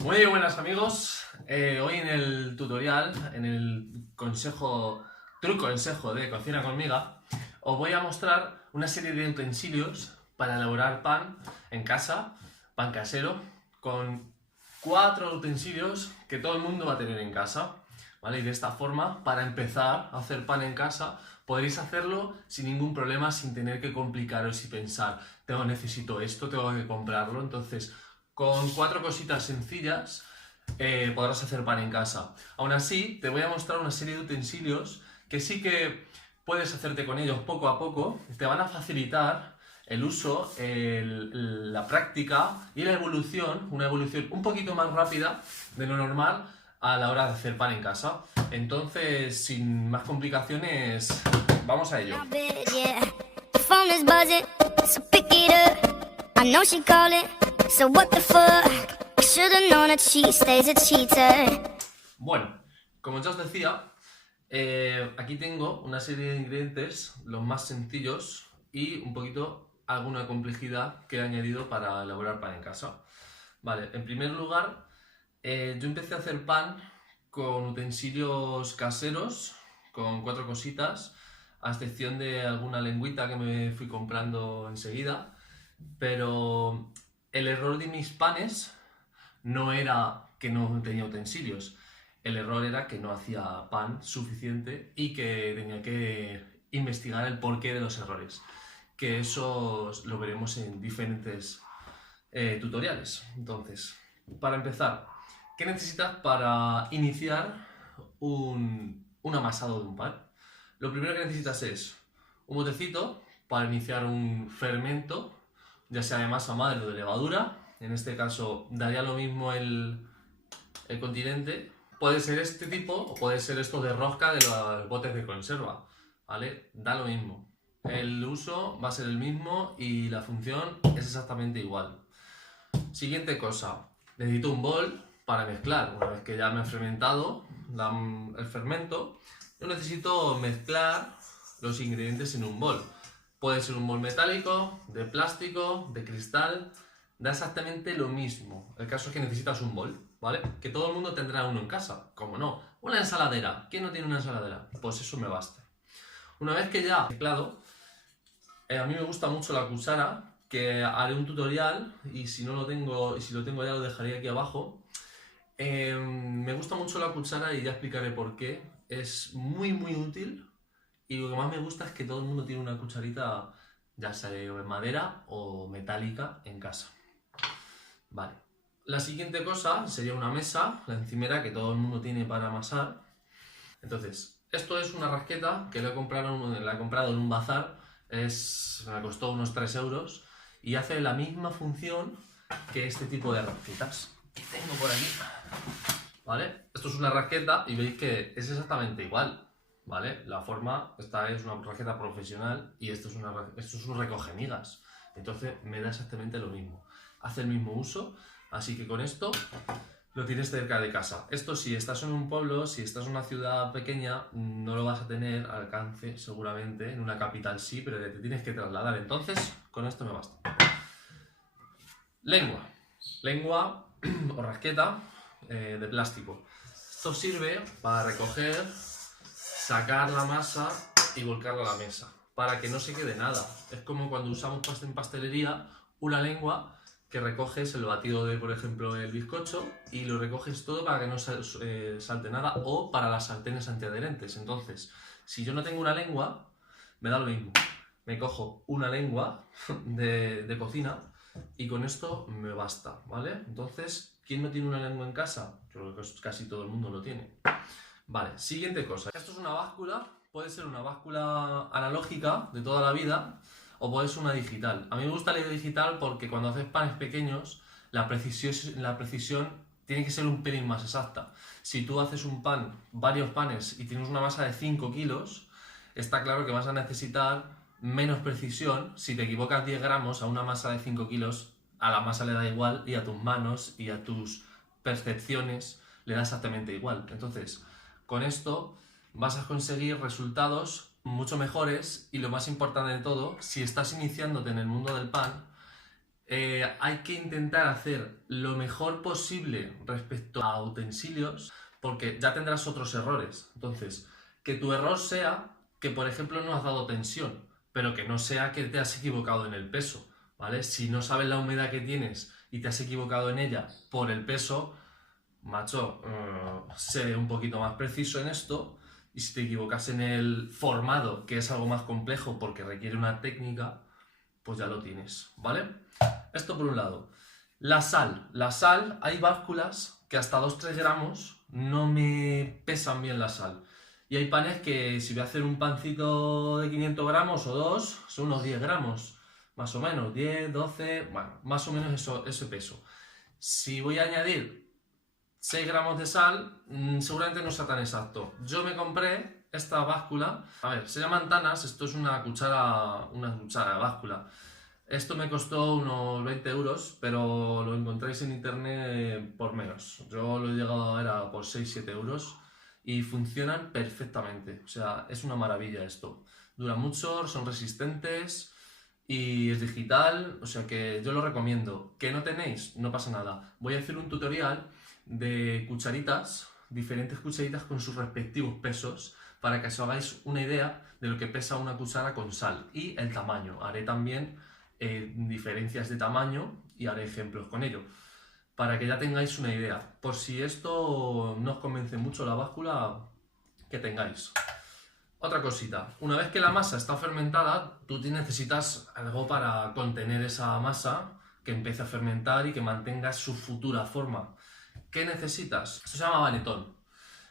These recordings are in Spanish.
Muy buenas amigos, hoy en el tutorial, en el truco consejo de Cocina conmigo, os voy a mostrar una serie de utensilios para elaborar pan en casa, pan casero, con 4 utensilios que todo el mundo va a tener en casa, ¿vale? Y de esta forma, para empezar a hacer pan en casa, podréis hacerlo sin ningún problema, sin tener que complicaros y pensar, necesito esto, tengo que comprarlo. Entonces, con 4 cositas sencillas podrás hacer pan en casa. Aún así, te voy a mostrar una serie de utensilios que sí que puedes hacerte con ellos poco a poco, te van a facilitar el uso, la práctica y la evolución, una evolución un poquito más rápida de lo normal a la hora de hacer pan en casa. Entonces, sin más complicaciones, vamos a ello. Bueno, como ya os decía, aquí tengo una serie de ingredientes, los más sencillos y un poquito alguna complejidad que he añadido para elaborar pan en casa. Vale, en primer lugar, yo empecé a hacer pan con utensilios caseros, con 4 cositas, a excepción de alguna lengüita que me fui comprando enseguida, pero el error de mis panes no era que no tenía utensilios, el error era que no hacía pan suficiente y que tenía que investigar el porqué de los errores, que eso lo veremos en diferentes tutoriales. Entonces, para empezar, ¿qué necesitas para iniciar un amasado de un pan? Lo primero que necesitas es un botecito para iniciar un fermento, ya sea de masa madre o de levadura. En este caso daría lo mismo el continente. Puede ser este tipo o puede ser esto de rosca de los botes de conserva, ¿vale? Da lo mismo. El uso va a ser el mismo y la función es exactamente igual. Siguiente cosa, necesito un bol para mezclar. Una vez que ya me he fermentado el fermento, yo necesito mezclar los ingredientes en un bol. Puede ser un bol metálico, de plástico, de cristal, da exactamente lo mismo. El caso es que necesitas un bol, ¿vale? Que todo el mundo tendrá uno en casa, ¿cómo no? Una ensaladera, ¿quién no tiene una ensaladera? Pues eso me basta. Una vez que ya he mezclado, a mí me gusta mucho la cuchara, que haré un tutorial y si no lo tengo, y si lo tengo ya lo dejaré aquí abajo. Me gusta mucho la cuchara y ya explicaré por qué. Es muy útil y lo que más me gusta es que todo el mundo tiene una cucharita, ya sea de madera o metálica, en casa. Vale. La siguiente cosa sería una mesa, la encimera que todo el mundo tiene para amasar. Entonces, esto es una rasqueta que la he comprado en un bazar, me costó unos 3 euros y hace la misma función que este tipo de rasquetas que tengo por aquí. ¿Vale? Esto es una rasqueta y veis que es exactamente igual. ¿Vale? La forma, esta es una rasqueta profesional y esto es un recogemigas. Entonces me da exactamente lo mismo. Hace el mismo uso, así que con esto lo tienes cerca de casa. Esto si estás en un pueblo, si estás en una ciudad pequeña, no lo vas a tener al alcance seguramente. En una capital sí, pero te tienes que trasladar. Entonces, con esto me basta. Lengua o rasqueta de plástico. Esto sirve para recoger, sacar la masa y volcarla a la mesa, para que no se quede nada. Es como cuando usamos pasta en pastelería, una lengua que recoges el batido de, por ejemplo, el bizcocho y lo recoges todo para que no salte nada, o para las sartenes antiadherentes. Entonces, si yo no tengo una lengua, me da lo mismo. Me cojo una lengua de cocina y con esto me basta, ¿vale? Entonces, ¿quién no tiene una lengua en casa? Yo creo que casi todo el mundo lo tiene. Vale, siguiente cosa. Esto es una báscula, puede ser una báscula analógica de toda la vida o puede ser una digital. A mí me gusta la digital porque cuando haces panes pequeños, la precisión tiene que ser un pelín más exacta. Si tú haces un pan, varios panes y tienes una masa de 5 kilos, está claro que vas a necesitar menos precisión. Si te equivocas 10 gramos a una masa de 5 kilos, a la masa le da igual y a tus manos y a tus percepciones le da exactamente igual. Entonces, con esto vas a conseguir resultados mucho mejores y lo más importante de todo, si estás iniciándote en el mundo del pan, hay que intentar hacer lo mejor posible respecto a utensilios, porque ya tendrás otros errores. Entonces, que tu error sea que, por ejemplo, no has dado tensión, pero que no sea que te has equivocado en el peso, ¿vale? Si no sabes la humedad que tienes y te has equivocado en ella por el peso, macho, sé un poquito más preciso en esto. Y si te equivocas en el formado, que es algo más complejo porque requiere una técnica, pues ya lo tienes, ¿vale? Esto por un lado. La sal, hay básculas que hasta 2-3 gramos no me pesan bien la sal. Y hay panes que si voy a hacer un pancito de 500 gramos o dos, son unos 10 gramos, más o menos, 10, 12, bueno, más o menos ese peso. Si voy a añadir 6 gramos de sal, seguramente no sea tan exacto. Yo me compré esta báscula, a ver, se llaman tanas, esto es una cuchara de báscula. Esto me costó unos 20 euros, pero lo encontráis en internet por menos. Yo lo he llegado a ver por 6-7 euros y funcionan perfectamente. O sea, es una maravilla esto. Dura mucho, son resistentes y es digital, o sea que yo lo recomiendo. ¿Que no tenéis? No pasa nada. Voy a hacer un tutorial de cucharitas, diferentes cucharitas con sus respectivos pesos, para que os hagáis una idea de lo que pesa una cuchara con sal y el tamaño. Haré también diferencias de tamaño y haré ejemplos con ello, para que ya tengáis una idea. Por si esto no os convence mucho la báscula, que tengáis. Otra cosita, una vez que la masa está fermentada, tú necesitas algo para contener esa masa, que empiece a fermentar y que mantenga su futura forma. ¿Qué necesitas? Esto se llama vanetón.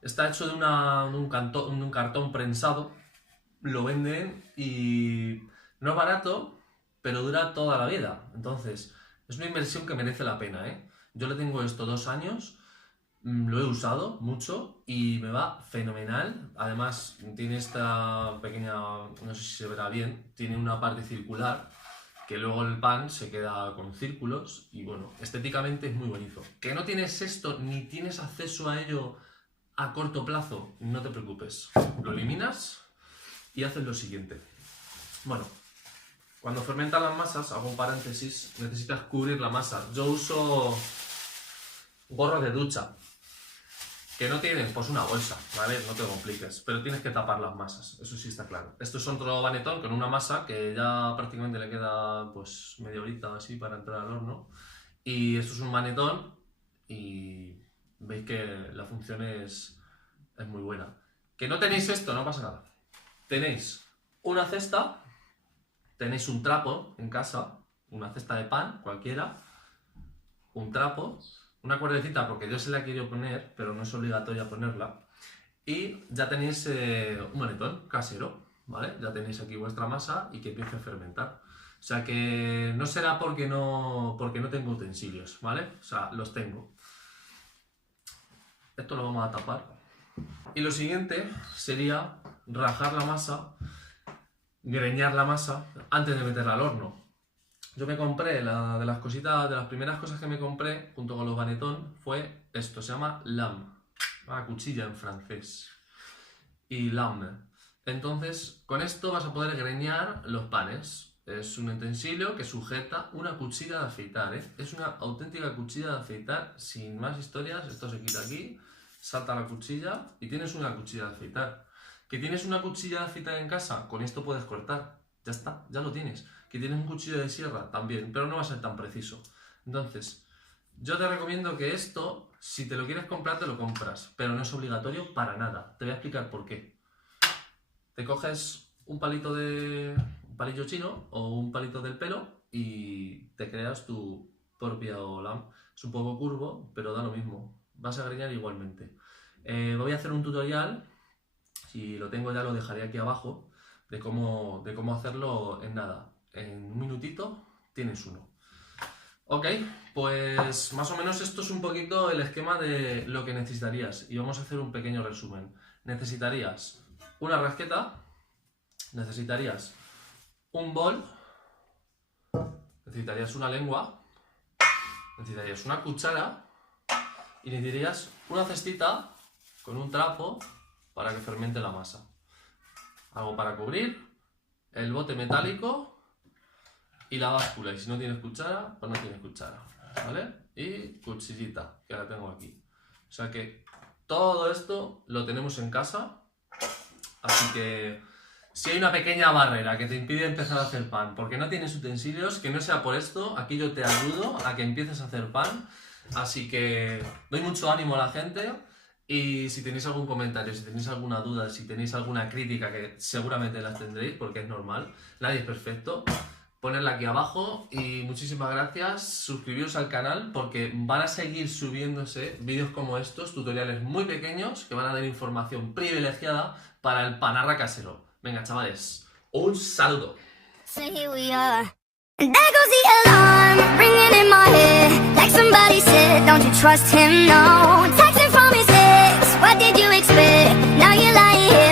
Está hecho de un cartón prensado, lo venden y no es barato, pero dura toda la vida. Entonces, es una inversión que merece la pena, ¿eh? Yo le tengo esto 2 años, lo he usado mucho y me va fenomenal. Además, tiene esta pequeña, no sé si se verá bien, tiene una parte circular, que luego el pan se queda con círculos y bueno, estéticamente es muy bonito. ¿Que no tienes esto ni tienes acceso a ello a corto plazo? No te preocupes, lo eliminas y haces lo siguiente. Bueno, cuando fermentan las masas, hago un paréntesis, necesitas cubrir la masa. Yo uso gorros de ducha. ¿Que no tienes? Pues una bolsa, ¿vale? No te compliques, pero tienes que tapar las masas, eso sí está claro. Esto es otro vanetón con una masa que ya prácticamente le queda pues media horita así para entrar al horno. Y esto es un vanetón y veis que la función es muy buena. ¿Que no tenéis esto? No pasa nada. Tenéis una cesta, tenéis un trapo en casa, una cesta de pan cualquiera, un trapo, una cuerdecita porque yo se la quiero poner, pero no es obligatoria ponerla, y ya tenéis un vanetón casero, ¿vale? Ya tenéis aquí vuestra masa y que empiece a fermentar. O sea que no será porque no tengo utensilios, ¿vale? O sea, los tengo. Esto lo vamos a tapar. Y lo siguiente sería rajar la masa, greñar la masa antes de meterla al horno. Yo me compré, de las primeras cosas que me compré junto con los vanetón fue esto, se llama lame, cuchilla en francés, y lame. Entonces, con esto vas a poder greñar los panes. Es un utensilio que sujeta una cuchilla de afeitar, ¿eh? Es una auténtica cuchilla de afeitar, sin más historias. Esto se quita aquí, salta la cuchilla y tienes una cuchilla de afeitar. ¿Que tienes una cuchilla de afeitar en casa? Con esto puedes cortar. Ya está, ya lo tienes. ¿Que tienes un cuchillo de sierra? También, pero no va a ser tan preciso. Entonces, yo te recomiendo que esto, si te lo quieres comprar, te lo compras, pero no es obligatorio para nada. Te voy a explicar por qué. Te coges un palillo chino o un palito del pelo y te creas tu propia lame. Es un poco curvo, pero da lo mismo. Vas a greñar igualmente. Voy a hacer un tutorial, si lo tengo ya lo dejaré aquí abajo, de cómo hacerlo en nada. En un minutito tienes uno. Ok, pues más o menos esto es un poquito el esquema de lo que necesitarías y vamos a hacer un pequeño resumen. Necesitarías una rasqueta, necesitarías un bol, necesitarías una lengua, necesitarías una cuchara y necesitarías una cestita con un trapo para que fermente la masa. Algo para cubrir, el bote metálico y la báscula. Y si no tienes cuchara, pues no tienes cuchara, ¿vale? Y cuchillita, que la tengo aquí. O sea que todo esto lo tenemos en casa. Así que si hay una pequeña barrera que te impide empezar a hacer pan porque no tienes utensilios, que no sea por esto, aquí yo te ayudo a que empieces a hacer pan. Así que doy mucho ánimo a la gente. Y si tenéis algún comentario, si tenéis alguna duda, si tenéis alguna crítica, que seguramente las tendréis porque es normal, nadie es perfecto, ponedla aquí abajo y muchísimas gracias. Suscribiros al canal porque van a seguir subiéndose vídeos como estos, tutoriales muy pequeños que van a dar información privilegiada para el panarra casero. Venga, chavales, un saludo. So here we are. And there goes the alarm, ringing in my head. Like somebody said, don't you trust him, no. Texting from his ex, what did you expect? Now you're lying here.